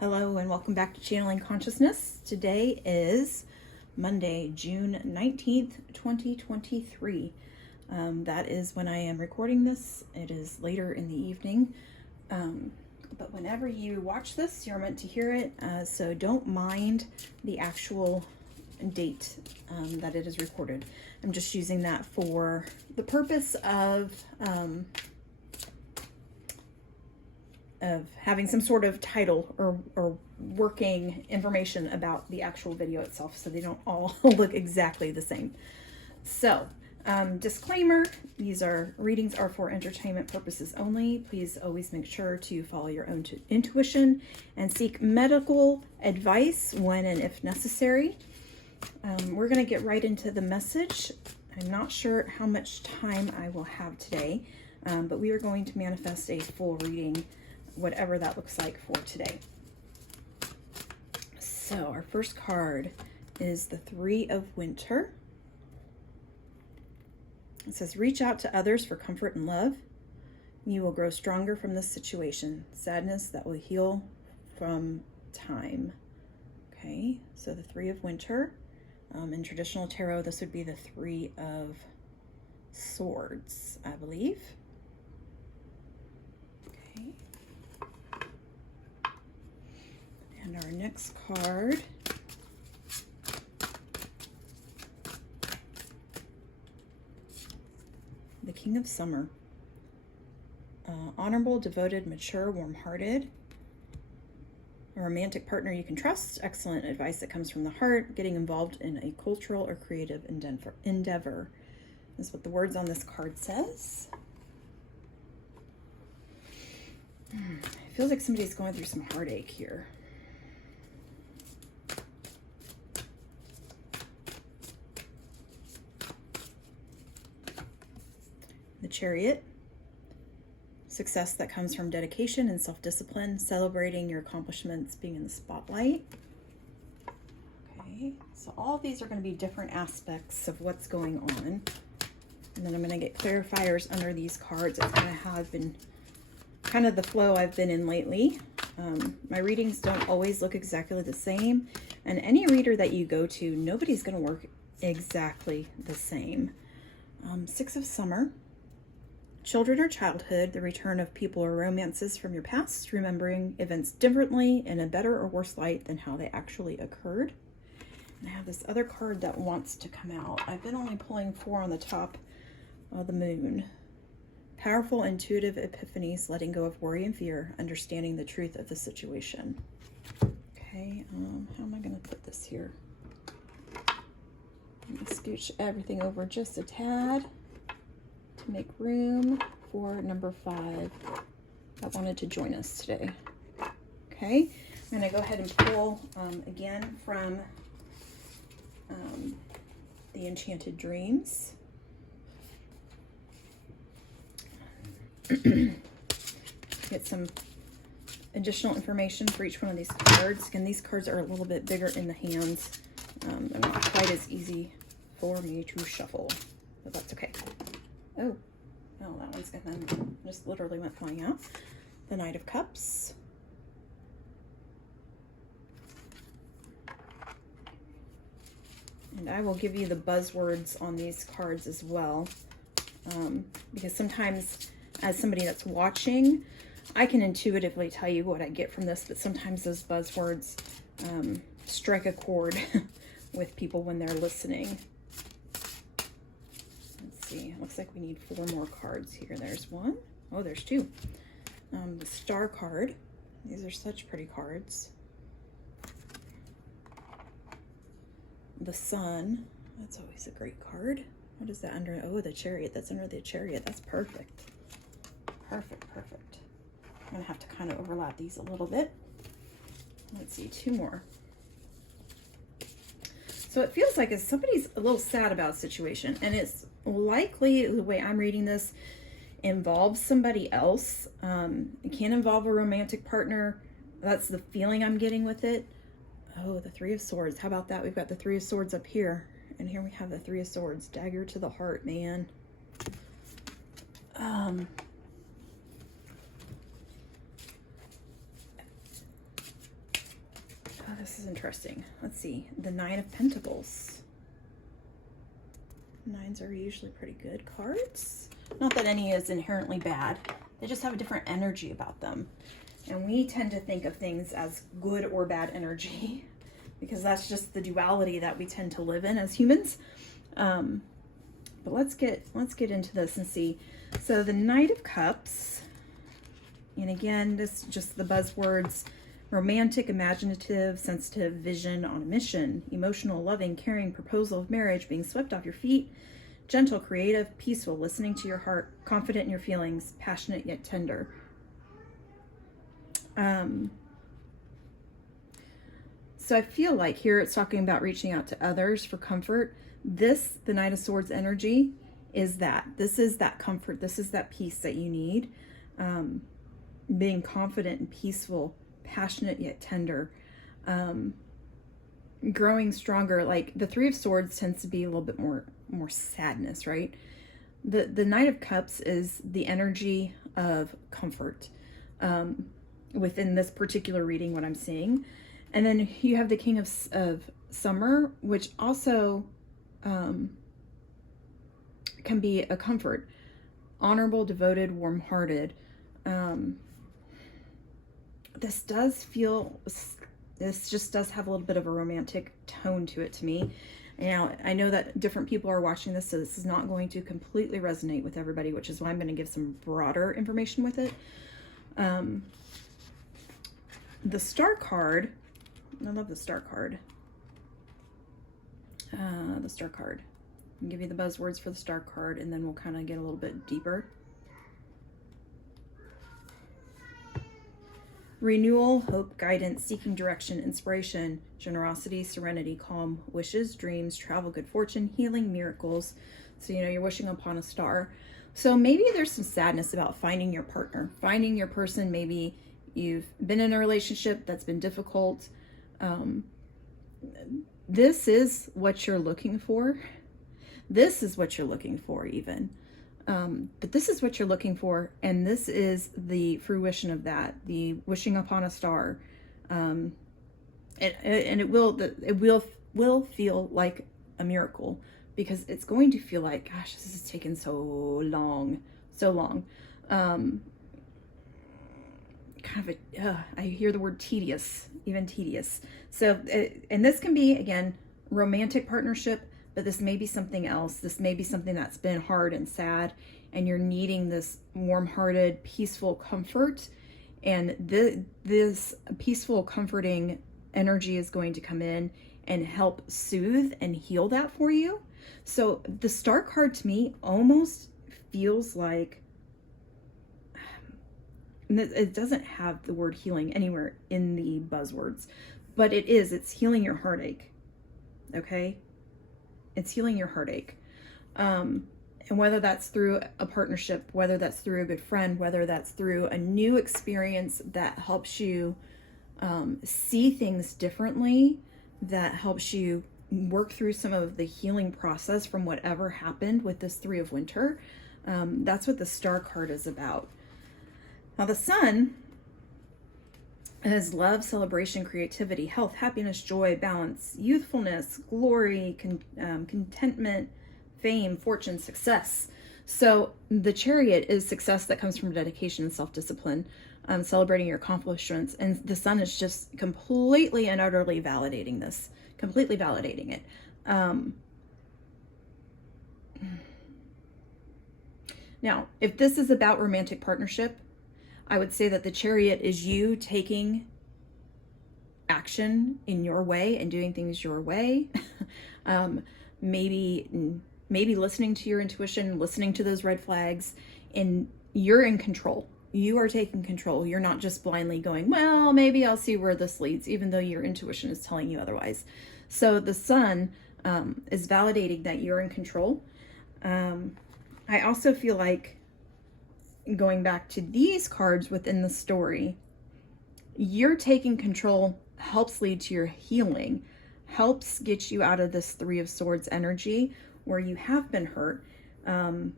Hello and welcome back to Channeling Consciousness. Today is Monday, June 19th, 2023. That is when I am recording this. It is later in the evening. But whenever you watch this, you're meant to hear it. So don't mind the actual date that it is recorded. I'm just using that for the purpose of having some sort of title or working information about the actual video itself, so they don't all look exactly the same. So, disclaimer, these readings are for entertainment purposes only. Please always make sure to follow your own intuition and seek medical advice when and if necessary. We're going to get right into the message. I'm not sure how much time I will have today, but we are going to manifest a full reading, whatever that looks like for today. So our first card is the Three of Winter. It says, reach out to others for comfort and love. You will grow stronger from this situation. Sadness that will heal from time. Okay, so the Three of Winter. In traditional tarot, this would be the Three of Swords, I believe. Okay. And our next card the King of Summer. Honorable, devoted, mature, warm-hearted. A romantic partner you can trust. Excellent advice that comes from the heart. Getting involved in a cultural or creative endeavor. That's what the words on this card says. It feels like somebody's going through some heartache here. The Chariot. Success that comes from dedication and self-discipline, celebrating your accomplishments, being in the spotlight. Okay, so all of these are going to be different aspects of what's going on. And then I'm going to get clarifiers under these cards. It's kind of how I've been, kind of the flow I've been in lately. My readings don't always look exactly the same. And any reader that you go to, nobody's going to work exactly the same. Six of Summer. Children or childhood, the return of people or romances from your past, remembering events differently in a better or worse light than how they actually occurred. And I have this other card that wants to come out. I've been only pulling 4 on the top of the moon. Powerful, intuitive epiphanies, letting go of worry and fear, understanding the truth of the situation. Okay, how am I going to put this here? Let me scooch everything over just a tad to make room for number 5 that wanted to join us today. Okay, I'm going to go ahead and pull again from the Enchanted Dreams. Get some additional information for each one of these cards. Again, these cards are a little bit bigger in the hands. They're not quite as easy for me to shuffle, but that's okay. Oh, that one's gonna just literally went flying out. The Knight of Cups. And I will give you the buzzwords on these cards as well, because sometimes as somebody that's watching, I can intuitively tell you what I get from this, but sometimes those buzzwords strike a chord with people when they're listening. See, it looks like we need 4 more cards here. There's 1. Oh, there's 2. The Star card. These are such pretty cards. The Sun. That's always a great card. What is that under? Oh, the Chariot. That's under the Chariot. That's perfect. Perfect, perfect. I'm going to have to kind of overlap these a little bit. Let's see, 2 more. So it feels like somebody's a little sad about a situation, and it's likely, the way I'm reading this, involves somebody else. It can involve a romantic partner. That's the feeling I'm getting with it. Oh, the Three of Swords. How about that? We've got the Three of Swords up here, and here we have the Three of Swords. Dagger to the heart, man. this is interesting. Let's see. The Nine of Pentacles. Nines are usually pretty good cards. Not that any is inherently bad. They just have a different energy about them. And we tend to think of things as good or bad energy because that's just the duality that we tend to live in as humans. But let's get into this and see. So the Knight of Cups, and again, this just the buzzwords: romantic, imaginative, sensitive, vision on a mission, emotional, loving, caring, proposal of marriage, being swept off your feet, gentle, creative, peaceful, listening to your heart, confident in your feelings, passionate yet tender. So I feel like here it's talking about reaching out to others for comfort. This, the Knight of Swords energy, is that. This is that comfort. This is that peace that you need. Being confident and peaceful, passionate yet tender. Growing stronger. Like the Three of Swords tends to be a little bit more sadness, right? The Knight of Cups is the energy of comfort within this particular reading, what I'm seeing. And then you have the King of Summer, which also can be a comfort. Honorable, devoted, warm-hearted. This just does have a little bit of a romantic tone to it to me. Now, I know that different people are watching this, so this is not going to completely resonate with everybody, which is why I'm going to give some broader information with it. The Star card, I love the Star card. The Star card. I'll give you the buzzwords for the Star card, and then we'll kind of get a little bit deeper. Renewal, hope, guidance, seeking direction, inspiration, generosity, serenity, calm, wishes, dreams, travel, good fortune, healing, miracles. So, you're wishing upon a star. So maybe there's some sadness about finding your partner, finding your person. Maybe you've been in a relationship that's been difficult. This is what you're looking for. This is what you're looking for even. But this is what you're looking for, and this is the fruition of that, the wishing upon a star. And it will feel like a miracle, because it's going to feel like, gosh, this has taken so long. I hear the word tedious, even tedious. So, and this can be, again, romantic partnership, but this may be something else. This may be something that's been hard and sad, and you're needing this warm-hearted, peaceful comfort. And this peaceful, comforting energy is going to come in and help soothe and heal that for you. So the Star card to me almost feels like, it doesn't have the word healing anywhere in the buzzwords, but it's healing your heartache. Okay? It's healing your heartache. And whether that's through a partnership, whether that's through a good friend, whether that's through a new experience that helps you see things differently, that helps you work through some of the healing process from whatever happened with this Three of Winter. That's what the Star card is about. Now the Sun is love, celebration, creativity, health, happiness, joy, balance, youthfulness, glory, contentment, fame, fortune, success. So the Chariot is success that comes from dedication and self-discipline, celebrating your accomplishments. And the Sun is just completely and utterly validating this, completely validating it. Now, if this is about romantic partnership, I would say that the Chariot is you taking action in your way and doing things your way. Maybe listening to your intuition, listening to those red flags, and you're in control. You are taking control. You're not just blindly going, well, maybe I'll see where this leads, even though your intuition is telling you otherwise. So the Sun is validating that you're in control. I also feel like, going back to these cards within the story, you're taking control helps lead to your healing, helps get you out of this Three of Swords energy where you have been hurt. And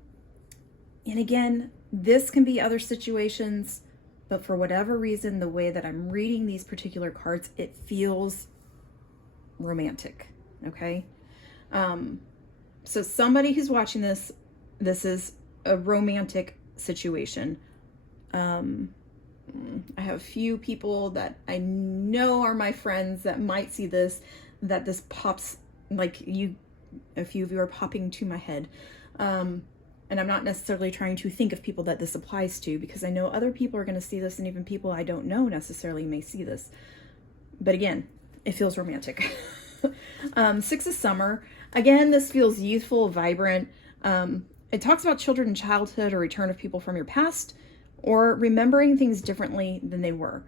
again, this can be other situations, but for whatever reason, the way that I'm reading these particular cards, it feels romantic. Okay. So somebody who's watching this, this is a romantic situation. I have a few people that I know are my friends that might see this, that this pops, like a few of you are popping to my head. And I'm not necessarily trying to think of people that this applies to, because I know other people are going to see this, and even people I don't know necessarily may see this. But again, it feels romantic. Six of Summer. Again, this feels youthful, vibrant. It talks about children in childhood or return of people from your past, or remembering things differently than they were.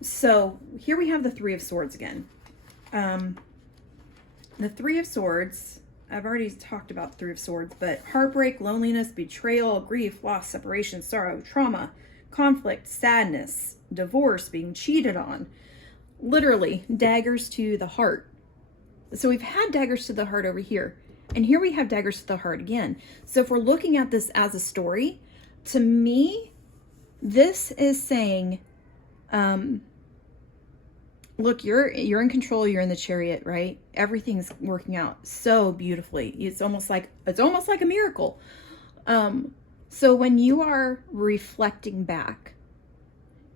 So here we have the Three of Swords again. The Three of Swords, I've already talked about the Three of Swords, but heartbreak, loneliness, betrayal, grief, loss, separation, sorrow, trauma, conflict, sadness, divorce, being cheated on. Literally, daggers to the heart. So we've had daggers to the heart over here, and here we have daggers to the heart again. So if we're looking at this as a story, to me, this is saying, look, you're in control, you're in the chariot, right? Everything's working out so beautifully. It's almost like a miracle. So when you are reflecting back,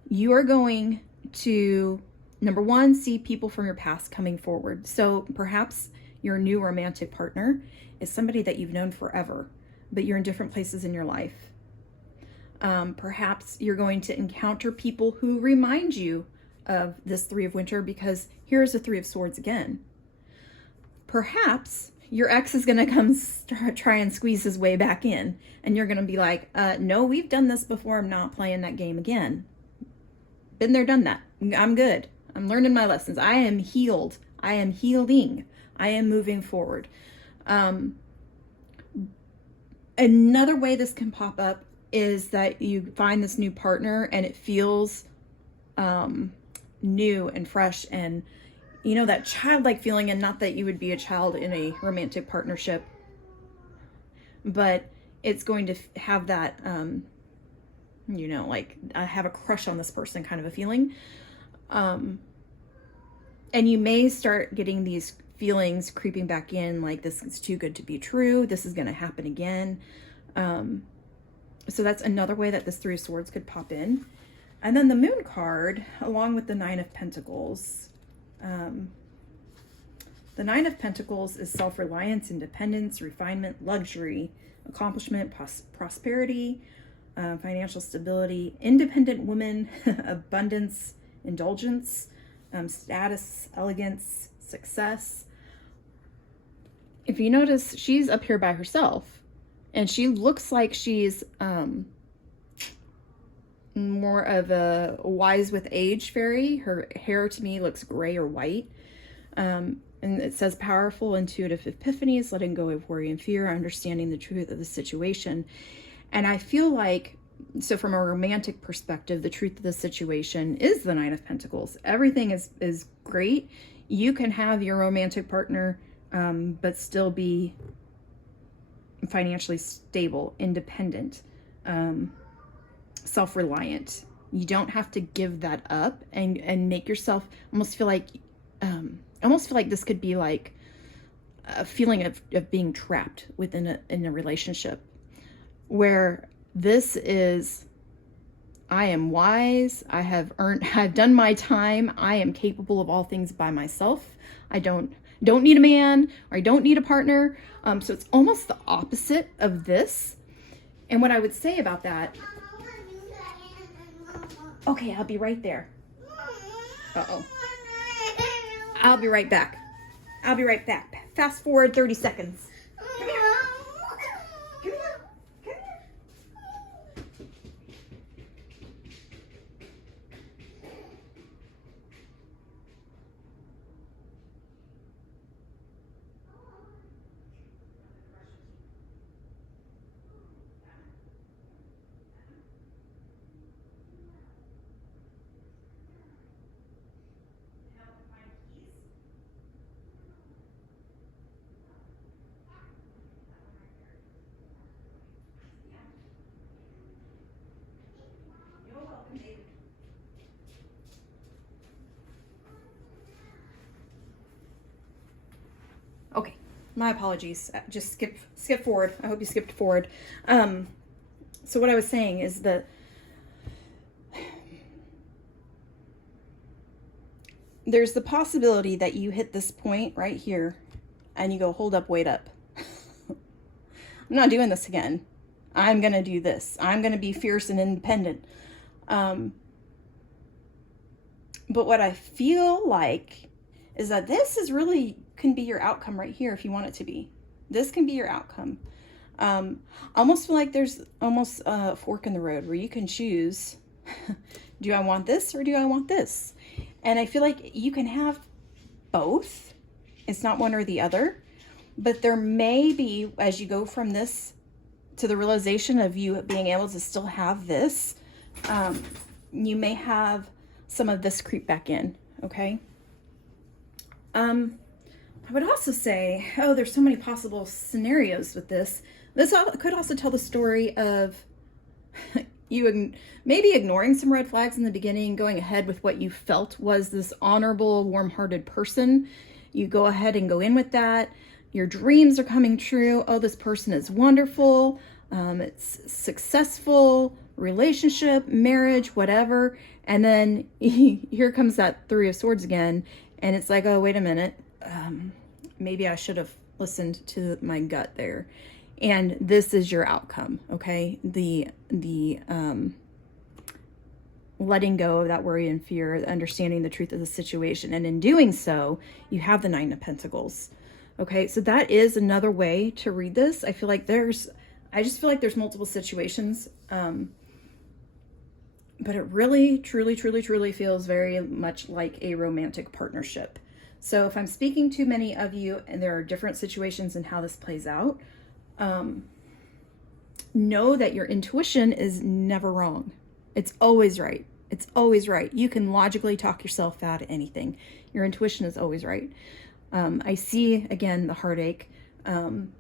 you are going to, number one, see people from your past coming forward. So perhaps your new romantic partner is somebody that you've known forever, but you're in different places in your life. Perhaps you're going to encounter people who remind you of this Three of Winter, because here's the Three of Swords again. Perhaps your ex is going to come try and squeeze his way back in, and you're going to be like, no, we've done this before. I'm not playing that game again. Been there, done that. I'm good. I'm learning my lessons. I am healed. I am healing. I am moving forward. Another way this can pop up is that you find this new partner and it feels new and fresh, and you know, that childlike feeling. And not that you would be a child in a romantic partnership, but it's going to have that you know, like, I have a crush on this person kind of a feeling. And you may start getting these feelings creeping back in, like, this is too good to be true, this is going to happen again. So that's another way that this Three of Swords could pop in. And then the Moon card, along with the Nine of Pentacles. The Nine of Pentacles is self-reliance, independence, refinement, luxury, accomplishment, prosperity, financial stability, independent woman, abundance, indulgence, status, elegance, success. If you notice, she's up here by herself, and she looks like she's more of a wise with age fairy. Her hair to me looks gray or white. And it says powerful, intuitive epiphanies, letting go of worry and fear, understanding the truth of the situation. And I feel like, so from a romantic perspective, the truth of the situation is the Nine of Pentacles. Everything is great. You can have your romantic partner, but still be financially stable, independent, self-reliant. You don't have to give that up and make yourself almost feel like this could be like a feeling of being trapped within in a relationship, where this is, I am wise, I've done my time, I am capable of all things by myself. I don't need a man, or I don't need a partner. So it's almost the opposite of this. And what I would say about that, okay, I'll be right there. Uh-oh. I'll be right back. I'll be right back. Fast forward 30 seconds. Come here. Come here. Come here. My apologies. Just skip forward. I hope you skipped forward. So what I was saying is that there's the possibility that you hit this point right here and you go, hold up, wait up. I'm not doing this again. I'm going to do this. I'm going to be fierce and independent. But what I feel like is that this is really can be your outcome right here if you want it to be. This can be your outcome. Almost feel like there's almost a fork in the road where you can choose, do I want this or do I want this? And I feel like you can have both. It's not one or the other, but there may be, as you go from this to the realization of you being able to still have this, you may have some of this creep back in, okay? I would also say, there's so many possible scenarios with this. This could also tell the story of you maybe ignoring some red flags in the beginning, going ahead with what you felt was this honorable, warm-hearted person. You go ahead and go in with that. Your dreams are coming true. Oh, this person is wonderful. It's successful, relationship, marriage, whatever. And then here comes that Three of Swords again. And it's like, oh, wait a minute. Maybe I should have listened to my gut there. And this is your outcome, okay? The letting go of that worry and fear, understanding the truth of the situation. And in doing so, you have the Nine of Pentacles, okay? So that is another way to read this. I just feel like there's multiple situations, but it really, truly, truly, truly feels very much like a romantic partnership. So if I'm speaking to many of you and there are different situations in how this plays out, know that your intuition is never wrong. It's always right. It's always right. You can logically talk yourself out of anything. Your intuition is always right. I see, again, the heartache. And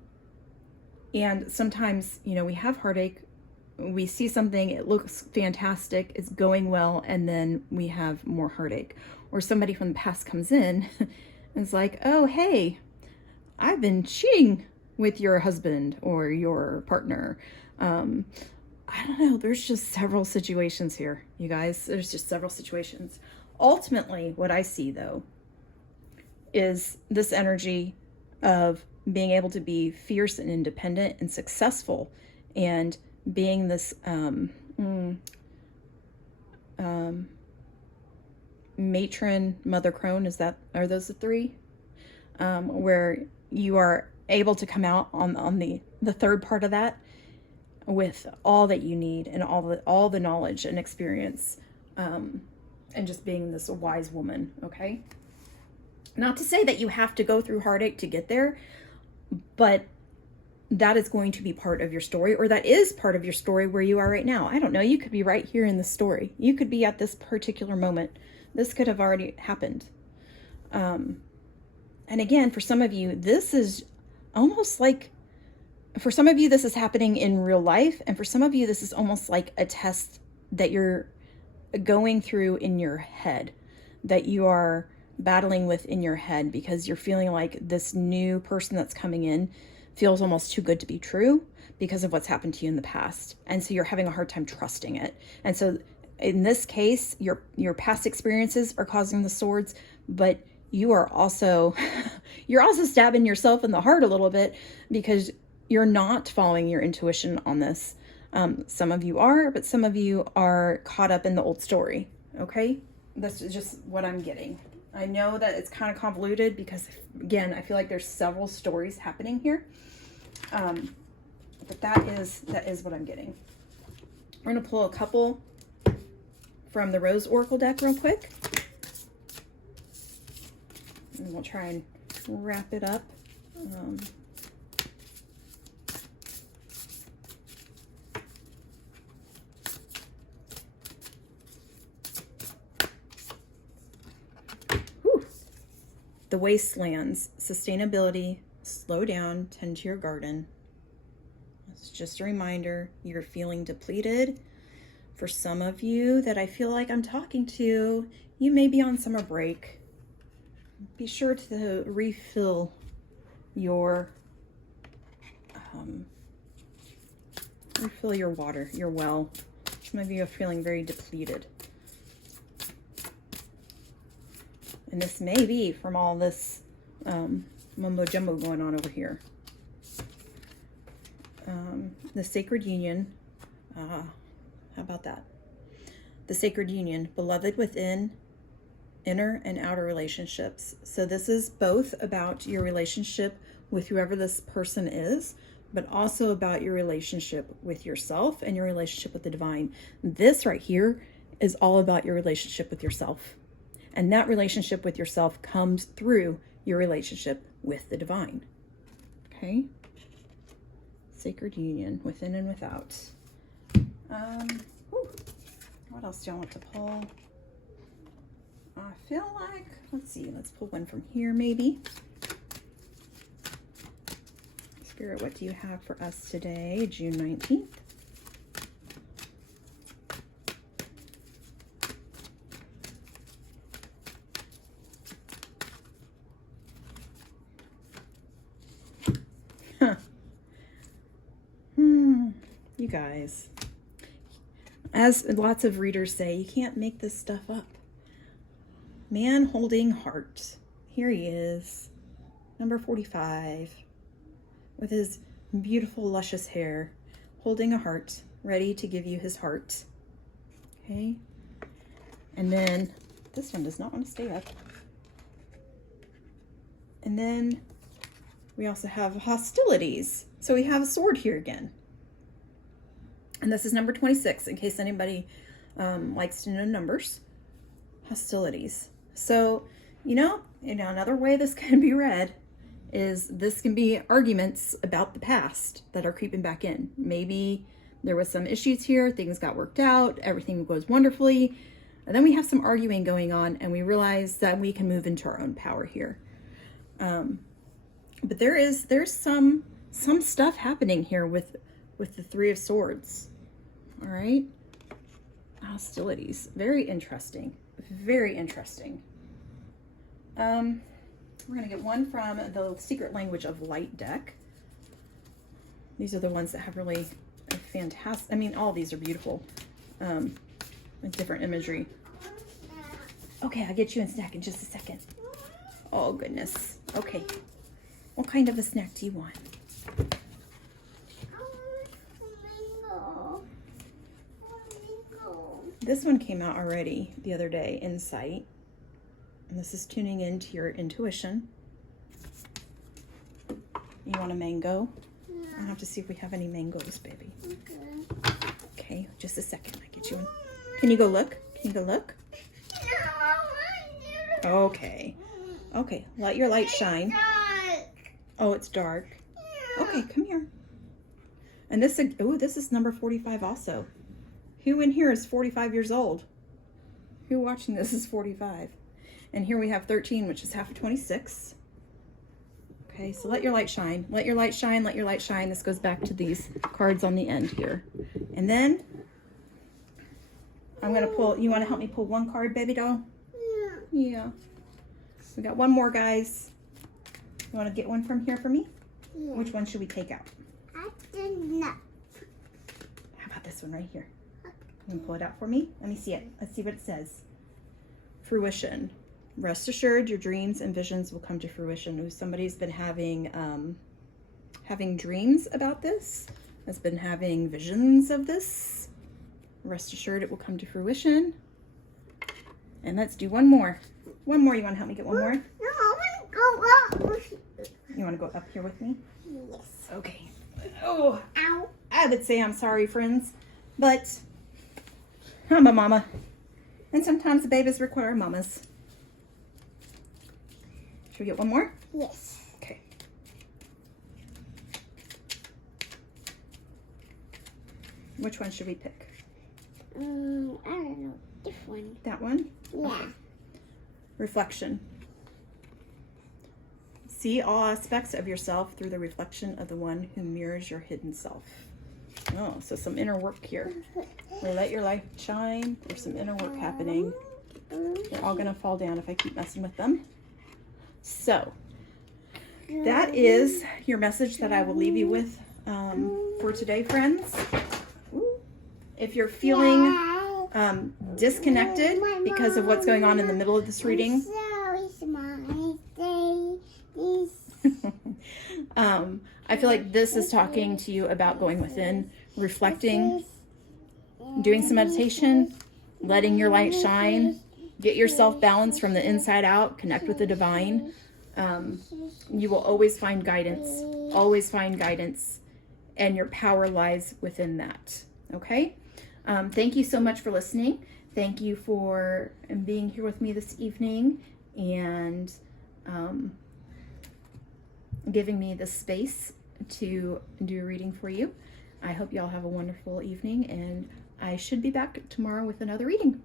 sometimes, we have heartache. We see something, it looks fantastic, it's going well, and then we have more heartache. Or somebody from the past comes in and is like, oh, hey, I've been cheating with your husband or your partner. I don't know. There's just several situations here, you guys. There's just several situations. Ultimately, what I see, though, is this energy of being able to be fierce and independent and successful and being this matron, mother crone, are those the three? Where you are able to come out on the third part of that with all that you need and all the knowledge and experience, and just being this wise woman, okay? Not to say that you have to go through heartache to get there, but that is going to be part of your story, or that is part of your story where you are right now. I don't know. You could be right here in the story. You could be at this particular moment. This could have already happened. And again, for some of you, this is almost like, for some of you, this is happening in real life. And for some of you, this is almost like a test that you're going through in your head, that you are battling with in your head, because you're feeling like this new person that's coming in feels almost too good to be true because of what's happened to you in the past. And so you're having a hard time trusting it. And so in this case, your past experiences are causing the swords, but you are also, you're also stabbing yourself in the heart a little bit because you're not following your intuition on this. Some of you are, but some of you are caught up in the old story. Okay. That's just what I'm getting. I know that it's kind of convoluted because, again, I feel like there's several stories happening here. But that is what I'm getting. We're going to pull a couple from the Rose Oracle deck real quick. And we'll try and wrap it up. The Wastelands, sustainability, slow down, tend to your garden. It's just a reminder, you're feeling depleted. For some of you that I feel like I'm talking to, you may be on summer break. Be sure to refill your, refill your water, your well. Some of you are feeling very depleted. And this may be from all this mumbo jumbo going on over here. The sacred union. How about that? The sacred union, beloved within inner and outer relationships. So this is both about your relationship with whoever this person is, but also about your relationship with yourself and your relationship with the divine. This right here is all about your relationship with yourself. And that relationship with yourself comes through your relationship with the divine. Okay? Sacred union, within and without. What else do I want to pull? I feel like, let's see, let's pull one from here maybe. Spirit, what do you have for us today, June 19th? You guys, as lots of readers say, you can't make this stuff up. Man holding heart. Here he is, number 45, with his beautiful, luscious hair, holding a heart, ready to give you his heart. Okay. And then this one does not want to stay up. And then we also have hostilities. So we have a sword here again. And this is number 26, in case anybody likes to know numbers. Hostilities. So, you know, another way this can be read is this can be arguments about the past that are creeping back in. Maybe there was some issues here, things got worked out, everything goes wonderfully, and then we have some arguing going on, and we realize that we can move into our own power here. But there's some stuff happening here with the Three of Swords. All right, hostilities. Very interesting. Very interesting. We're gonna get one from the Secret Language of Light deck. These are the ones that have really fantastic. I mean, all of these are beautiful. With different imagery. Okay, I'll get you a snack in just a second. Oh goodness. Okay. What kind of a snack do you want? This one came out already the other day, Insight. And this is tuning into your intuition. You want a mango? Yeah. I'll have to see if we have any mangoes, baby. Okay, just a second. I get you one. Can you go look? Can you go look? Okay. Okay, let your light shine. Oh, it's dark. Okay, come here. And this is number 45 also. Who in here is 45 years old? Who watching this is 45? And here we have 13, which is half of 26. Okay, so let your light shine. Let your light shine, let your light shine. This goes back to these cards on the end here. And then I'm gonna pull, you wanna help me pull one card, baby doll? Yeah. We got one more, guys. You wanna get one from here for me? Yeah. Which one should we take out? I don't know. How about this one right here? You can pull it out for me. Let me see it. Let's see what it says. Fruition. Rest assured, your dreams and visions will come to fruition. Somebody's been having dreams about this. Has been having visions of this. Rest assured, it will come to fruition. And let's do one more. One more. You want to help me get one more? No, I want to go up. You want to go up here with me? Yes. Okay. Oh, ow. I would say I'm sorry, friends, but I'm a mama, and sometimes the babies require mamas. Should we get one more? Yes. Okay. Which one should we pick? I don't know. This one. That one? Yeah. Okay. Reflection. See all aspects of yourself through the reflection of the one who mirrors your hidden self. Oh, so some inner work here. Let your light shine. There's some inner work happening. They're all gonna fall down if I keep messing with them. So, that is your message that I will leave you with for today, friends. If you're feeling disconnected because of what's going on in the middle of this reading, I feel like this is talking to you about going within, reflecting, doing some meditation, letting your light shine, get yourself balanced from the inside out, connect with the divine. You will always find guidance, and your power lies within that. Okay? Thank you so much for listening. Thank you for being here with me this evening and giving me the space to do a reading for you. I hope y'all have a wonderful evening, and I should be back tomorrow with another reading.